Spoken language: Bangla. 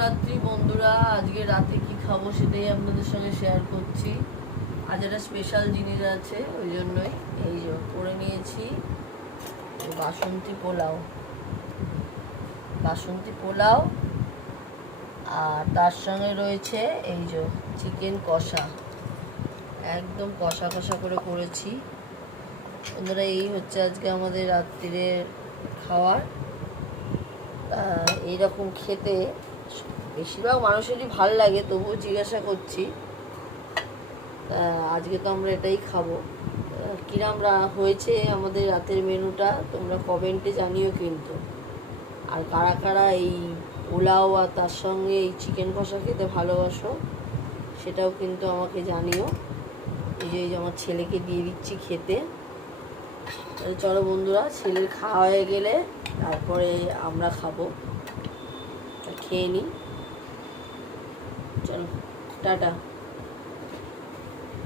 শুভরাত্রি বন্ধুরা। আজকে রাতে কি খাবো সেটাই আপনাদের সঙ্গে শেয়ার করছি। আজ একটা স্পেশাল জিনিস আছে, ওই জন্যই এই যে করে নিয়েছি বাসন্তী পোলাও আর তার সঙ্গে রয়েছে এই যে চিকেন কষা, একদম কষা কষা করে করেছি বন্ধুরা। এই হচ্ছে আজকে আমাদের রাত্রিরের খাওয়ার। এইরকম খেতে বেশিরভাগ মানুষেরই ভাল লাগে, তবুও জিজ্ঞাসা করছি। আজকে তো আমরা এটাই খাবো। কিরম হয়েছে আমাদের রাতের মেনুটা তোমরা কমেন্টে জানিও কিন্তু। আর কারা কারা এই পোলাও আর তার সঙ্গে এই চিকেন কষা খেতে ভালোবাসো সেটাও কিন্তু আমাকে জানিও। এই যে আমার ছেলেকে দিয়ে দিচ্ছি খেতে। চলো বন্ধুরা, ছেলের খাওয়া হয়ে গেলে তারপরে আমরা খাবো। খেয়ে নিই, চলো টাটা।